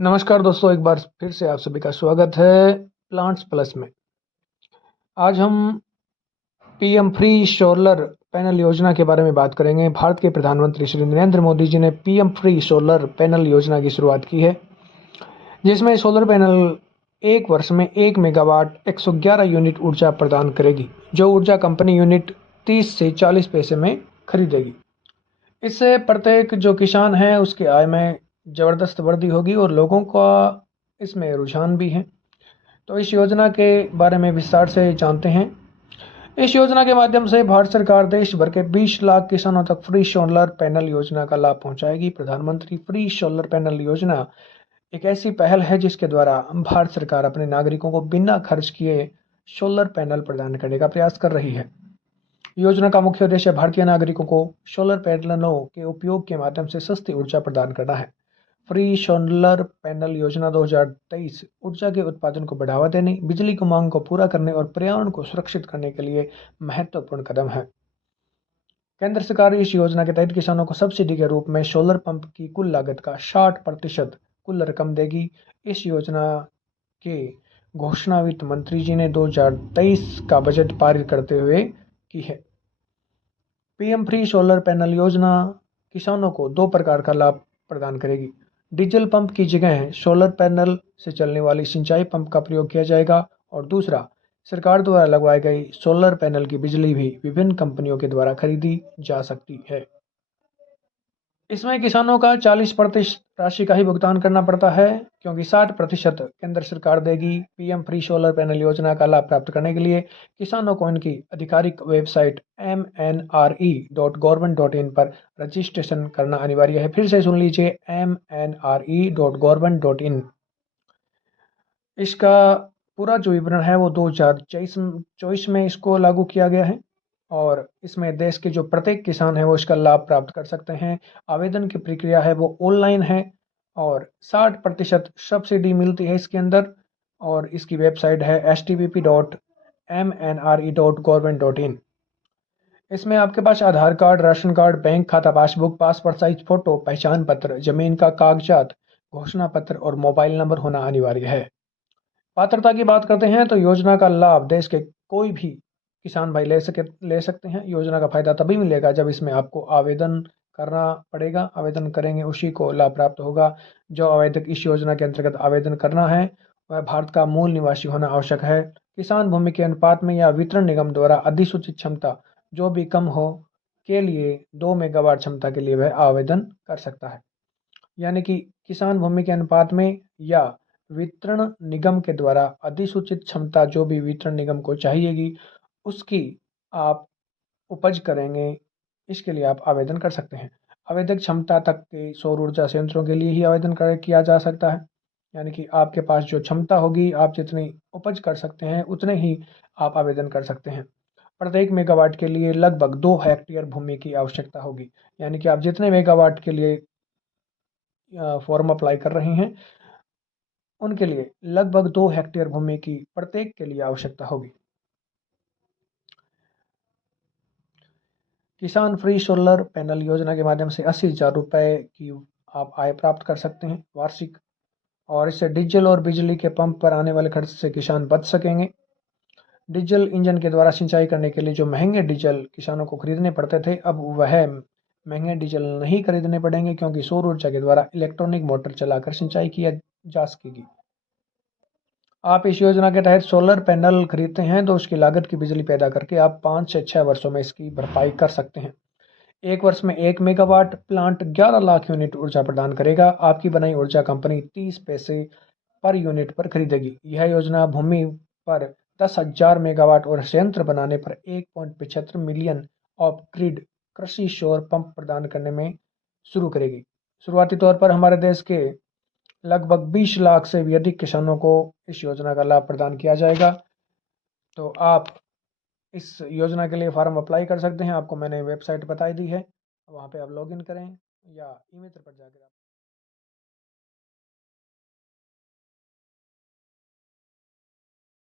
नमस्कार दोस्तों, एक बार फिर से आप सभी का स्वागत है प्लांट्स प्लस में। आज हम पीएम फ्री सोलर पैनल योजना के बारे में बात करेंगे। भारत के प्रधानमंत्री श्री नरेंद्र मोदी जी ने पीएम फ्री सोलर पैनल योजना की शुरुआत की है, जिसमें सोलर पैनल एक वर्ष में 1 मेगावाट 111 यूनिट ऊर्जा प्रदान करेगी, जो ऊर्जा कंपनी यूनिट 30 से 40 पैसे में खरीदेगी। इससे प्रत्येक जो किसान है उसकी आय में ज़बरदस्त वृद्धि होगी और लोगों का इसमें रुझान भी है। तो इस योजना के बारे में विस्तार से जानते हैं। इस योजना के माध्यम से भारत सरकार देश भर के 20 लाख किसानों तक फ्री सोलर पैनल योजना का लाभ पहुंचाएगी। प्रधानमंत्री फ्री सोलर पैनल योजना एक ऐसी पहल है जिसके द्वारा भारत सरकार अपने नागरिकों को बिना खर्च किए सोलर पैनल प्रदान करने का प्रयास कर रही है। योजना का मुख्य उद्देश्य भारतीय नागरिकों को सोलर पैनलों के उपयोग के माध्यम से सस्ती ऊर्जा प्रदान करना है। फ्री सोलर पैनल योजना 2023 ऊर्जा के उत्पादन को बढ़ावा देने, बिजली की मांग को पूरा करने और पर्यावरण को सुरक्षित करने के लिए महत्वपूर्ण कदम है। केंद्र सरकार इस योजना के तहत किसानों को सब्सिडी के रूप में सोलर पंप की कुल लागत का 60% कुल रकम देगी। इस योजना के घोषणा वित्त मंत्री जी ने 2023 का बजट पारित करते हुए की है। पीएम फ्री सोलर पैनल योजना किसानों को 2 प्रकार का लाभ प्रदान करेगी। डीजल पंप की जगह सोलर पैनल से चलने वाली सिंचाई पंप का प्रयोग किया जाएगा और दूसरा, सरकार द्वारा लगवाई गई सोलर पैनल की बिजली भी विभिन्न कंपनियों के द्वारा खरीदी जा सकती है। इसमें किसानों का 40% राशि का ही भुगतान करना पड़ता है, क्योंकि 60% केंद्र सरकार देगी। पीएम फ्री सोलर पैनल योजना का लाभ प्राप्त करने के लिए किसानों को इनकी आधिकारिक वेबसाइट mnre.government.in पर रजिस्ट्रेशन करना अनिवार्य है। फिर से सुन लीजिए, mnre.government.in। इसका पूरा जो विवरण है वो 2024 में इसको लागू किया गया है और इसमें देश के जो प्रत्येक किसान है वो इसका लाभ प्राप्त कर सकते हैं। आवेदन की प्रक्रिया है वो ऑनलाइन है और 60% सब्सिडी मिलती है इसके अंदर और इसकी वेबसाइट है http://mnre.government.in। इसमें आपके पास आधार कार्ड, राशन कार्ड, बैंक खाता पासबुक, पासपोर्ट साइज फोटो, पहचान पत्र, जमीन का कागजात, घोषणा पत्र और मोबाइल नंबर होना अनिवार्य है। पात्रता की बात करते हैं तो योजना का लाभ देश के कोई भी किसान भाई ले सकते हैं। योजना का फायदा तभी मिलेगा जब इसमें आपको आवेदन करना पड़ेगा। आवेदन करेंगे उसी को लाभ प्राप्त होगा। जो आवेदक इस योजना के अंतर्गत आवेदन करना है वह भारत का मूल निवासी होना आवश्यक है। किसान भूमि के अनुपात में या वितरण निगम द्वारा अधिसूचित क्षमता जो भी कम हो के लिए 2 मेगावाट क्षमता के लिए वह आवेदन कर सकता है। यानी कि किसान भूमि के अनुपात में या वितरण निगम के द्वारा अधिसूचित क्षमता जो भी वितरण निगम को चाहिएगी उसकी आप उपज करेंगे, इसके लिए आप आवेदन कर सकते हैं। आवेदक क्षमता तक के सौर ऊर्जा संयंत्रों के लिए ही आवेदन किया जा सकता है। यानी कि आपके पास जो क्षमता होगी, आप जितनी उपज कर सकते हैं उतने ही आप आवेदन कर सकते हैं। प्रत्येक मेगावाट के लिए लगभग 2 हेक्टेयर भूमि की आवश्यकता होगी। यानी कि आप जितने मेगावाट के लिए फॉर्म अप्लाई कर रहे हैं उनके लिए लगभग 2 हेक्टेयर भूमि की प्रत्येक के लिए आवश्यकता होगी। किसान फ्री सोलर पैनल योजना के माध्यम से 80,000 रुपये की आप आय प्राप्त कर सकते हैं वार्षिक, और इससे डीजल और बिजली के पंप पर आने वाले खर्च से किसान बच सकेंगे। डीजल इंजन के द्वारा सिंचाई करने के लिए जो महंगे डीजल किसानों को खरीदने पड़ते थे, अब वह महंगे डीजल नहीं खरीदने पड़ेंगे, क्योंकि सौर ऊर्जा के द्वारा इलेक्ट्रॉनिक मोटर चलाकर सिंचाई किया जा सकेगी। आप इस योजना के तहत सोलर पैनल खरीदते हैं तो उसकी लागत की बिजली पैदा करके आप 5 से 6 वर्षों में इसकी भरपाई कर सकते हैं। एक वर्ष में 1 मेगावाट प्लांट 11 लाख यूनिट ऊर्जा प्रदान करेगा। आपकी बनाई ऊर्जा कंपनी 30 पैसे पर यूनिट पर खरीदेगी। यह योजना भूमि पर 10,000 मेगावाट और संयंत्र बनाने पर 1.75 मिलियन ऑफ ग्रिड कृषि सौर पंप प्रदान करने में शुरू करेगी। शुरुआती तौर पर हमारे देश के लगभग 20 लाख से भी अधिक किसानों को इस योजना का लाभ प्रदान किया जाएगा। तो आप इस योजना के लिए फॉर्म अप्लाई कर सकते हैं। आपको मैंने वेबसाइट बताई दी है, वहाँ पे आप लॉगिन करें या ईमेल पर जाकर आप